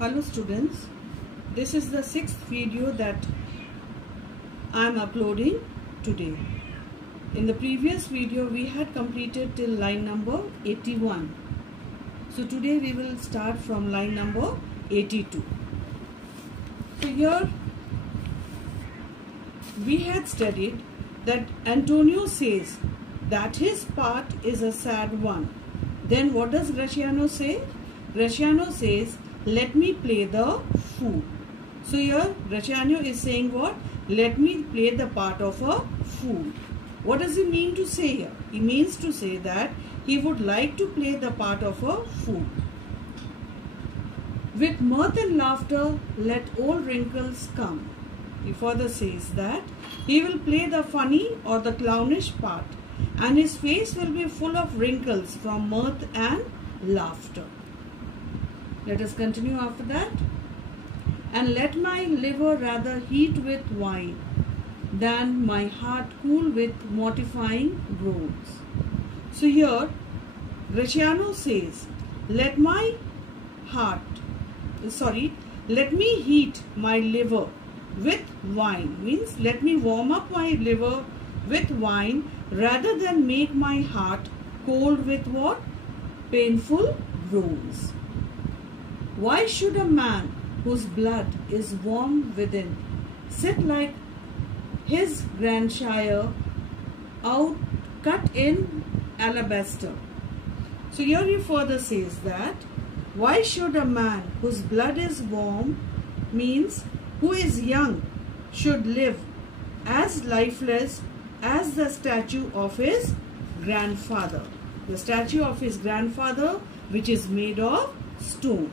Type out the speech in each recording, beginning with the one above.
Hello students, this is the sixth video that I am uploading today. In the previous video we had completed till line number 81. So today we will start from line number 82. So here we had studied that Antonio says that his part is a sad one. Then what does Graciano say? Graciano says, let me play the fool. So here Graciano is saying what? Let me play the part of a fool. What does he mean to say here? He means to say that he would like to play the part of a fool. With mirth and laughter, let all wrinkles come. He further says that he will play the funny or the clownish part, and his face will be full of wrinkles from mirth and laughter. Let us continue after that. And let my liver rather heat with wine than my heart cool with mortifying groans. So here Graciano says, let me heat my liver with wine, means let me warm up my liver with wine rather than make my heart cold with what? Painful groans. Why should a man whose blood is warm within sit like his grandsire out cut in alabaster? So here he further says that why should a man whose blood is warm, means who is young, should live as lifeless as the statue of his grandfather. The statue of his grandfather, which is made of stone.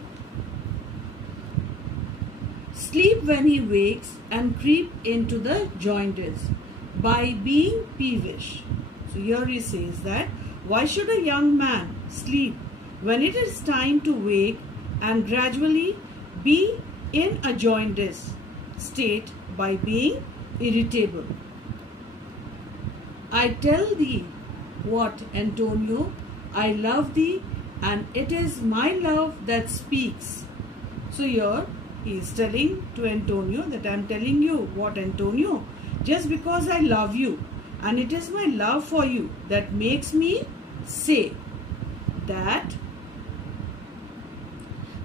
Sleep when he wakes and creep into the joints by being peevish. So here he says that why should a young man sleep when it is time to wake and gradually be in a jaundiced state by being irritable? I tell thee what, Antonio, I love thee, and it is my love that speaks. So here he is telling to Antonio that I am telling you what, Antonio, just because I love you and it is my love for you that makes me say that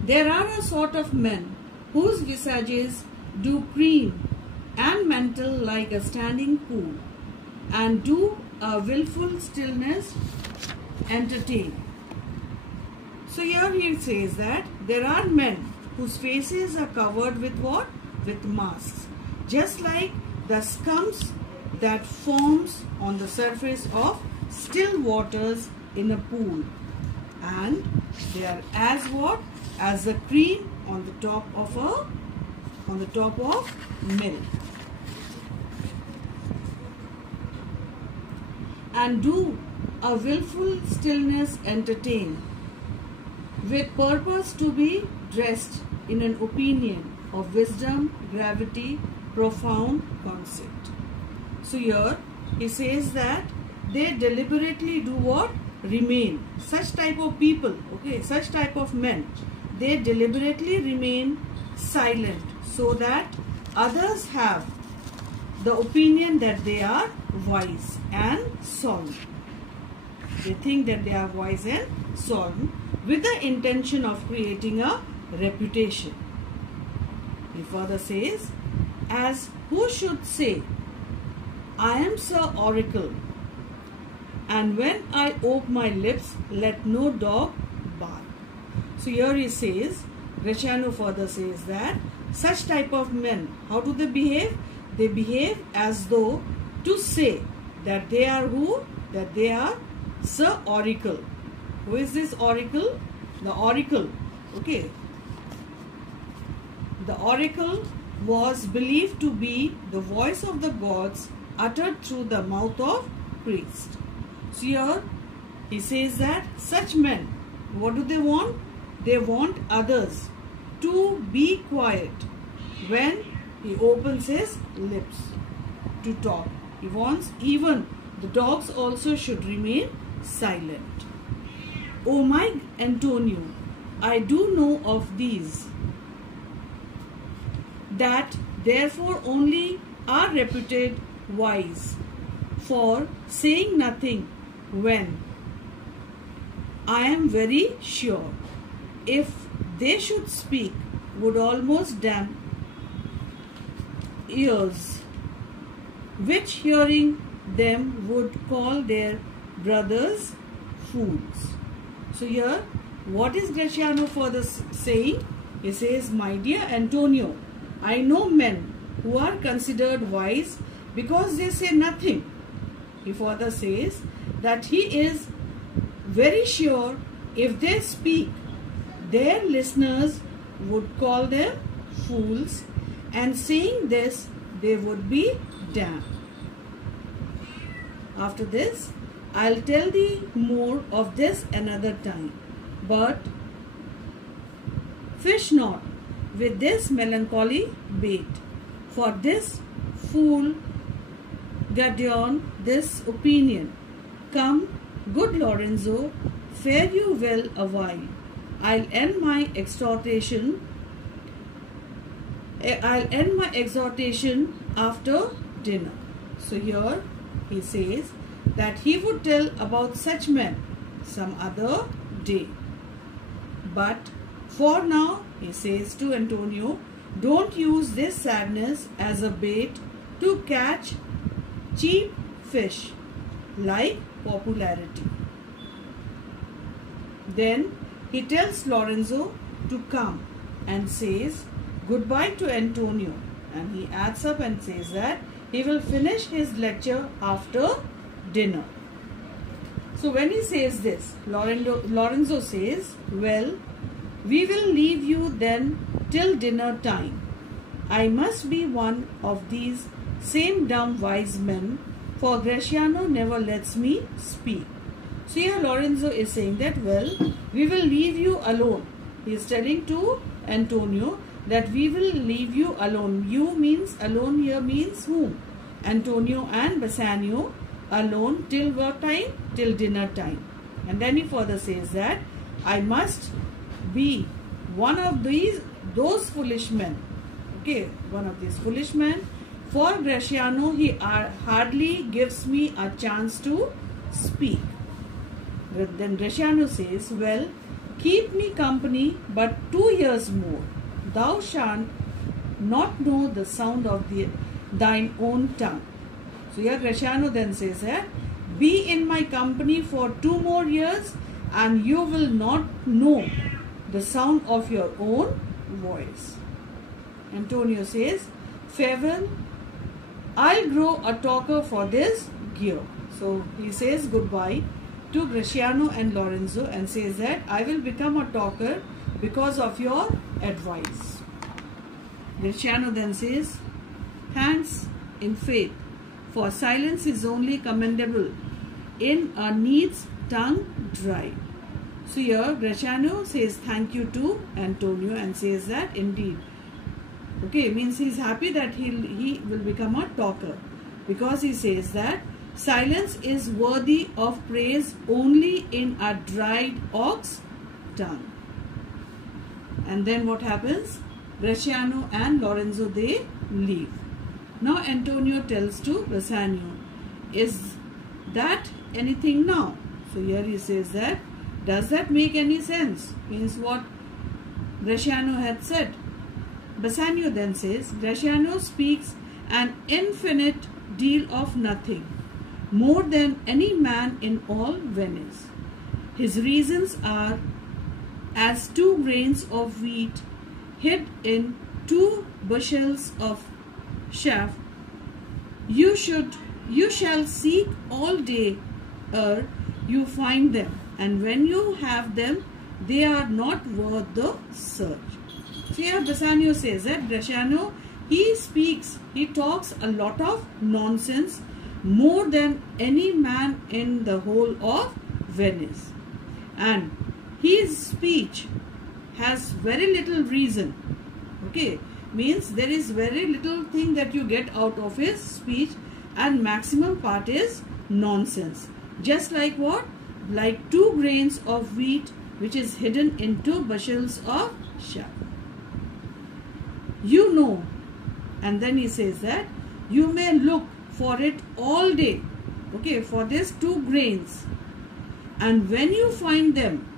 there are a sort of men whose visages do cream and mantle like a standing pool, and do a willful stillness entertain. So here he says that there are men whose faces are covered with what? With masks, just like the scums that forms on the surface of still waters in a pool, and they are as what? As the cream on the top of milk. And do a willful stillness entertain, with purpose to be dressed in an opinion of wisdom, gravity, profound concept. So here he says that they deliberately do what? Remain. Such type of people, okay, such type of men, they deliberately remain silent so that others have the opinion that they are wise and solemn. They think that they are wise and solemn with the intention of creating a reputation. He further says, as who should say, I am Sir Oracle, and when I open my lips, let no dog bark. So here he says, Graciano further says that such type of men, how do they behave? They behave as though to say that they are who? That they are Sir Oracle. Who is this Oracle? The Oracle, okay. The Oracle was believed to be the voice of the gods uttered through the mouth of priest. So here he says that such men, what do they want? They want others to be quiet when he opens his lips to talk. He wants even the dogs also should remain silent. O my Antonio, I do know of these, that therefore only are reputed wise for saying nothing when I am very sure if they should speak would almost damn ears, which hearing them would call their brothers fools. So here, what is Gratiano further saying? He says, my dear Antonio, I know men who are considered wise because they say nothing. He further says that he is very sure if they speak, their listeners would call them fools, and saying this, they would be damned. After this, I'll tell thee more of this another time, but fish not with this melancholy bait, for this fool Gadion this opinion. Come, good Lorenzo, fare you well a while. I'll end my exhortation after dinner. So here he says that he would tell about such men some other day. But for now, he says to Antonio, don't use this sadness as a bait to catch cheap fish like popularity. Then he tells Lorenzo to come and says goodbye to Antonio, and he adds up and says that he will finish his lecture after dinner. So when he says this, Lorenzo says, well, we will leave you then till dinner time. I must be one of these same dumb wise men, for Gratiano never lets me speak. So here Lorenzo is saying that, well, we will leave you alone. He is telling to Antonio that we will leave you alone. You means alone here means whom? Antonio and Bassanio alone till what time? Till dinner time. And then he further says that I must be one of those foolish men. Okay, one of these foolish men. For Gratiano, he hardly gives me a chance to speak. Then Gratiano says, well, keep me company but 2 years more. Thou shalt not know the sound of thine own tongue. So here Gratiano then says that, be in my company for 2 more years and you will not know the sound of your own voice. Antonio says, farewell, I'll grow a talker for this gear. So he says goodbye to Gratiano and Lorenzo and says that I will become a talker because of your advice. Gratiano then says, thanks in faith, for silence is only commendable in a need's tongue dry. So here Gratiano says thank you to Antonio and says that indeed, okay, means he is happy that he will become a talker, because he says that silence is worthy of praise only in a dried ox tongue. And then what happens? Gratiano and Lorenzo, they leave. Now Antonio tells to Bassanio, is that anything now? So here he says that, does that make any sense? Means what Gratiano had said. Bassanio then says, Gratiano speaks an infinite deal of nothing, more than any man in all Venice. His reasons are as 2 grains of wheat hid in 2 bushels of chaff. You shall seek all day ere you find them, and when you have them, they are not worth the search. So here Bassanio says that Gratiano, he talks a lot of nonsense, more than any man in the whole of Venice, and his speech has very little reason. Okay, means there is very little thing that you get out of his speech, and maximum part is nonsense. Just like what? Like 2 grains of wheat which is hidden in 2 bushels of chaff. You know And then he says that you may look for it all day, okay, for these 2 grains. And when you find them,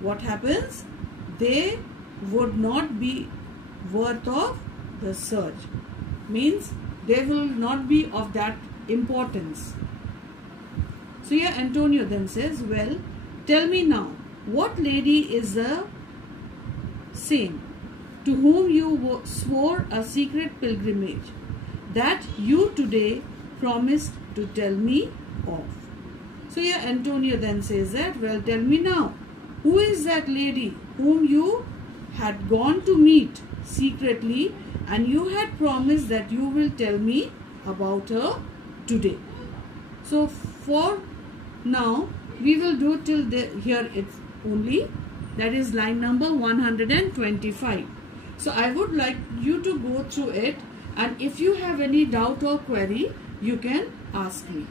what happens? They would not be worth of the search. Means they will not be of that importance. So here Antonio then says, well, tell me now, what lady is the same to whom you swore a secret pilgrimage that you today promised to tell me of? So here Antonio then says that, well, tell me now, who is that lady whom you had gone to meet secretly and you had promised that you will tell me about her today? So for now we will do till here it's only, that is line number 125. So I would like you to go through it, and if you have any doubt or query, you can ask me.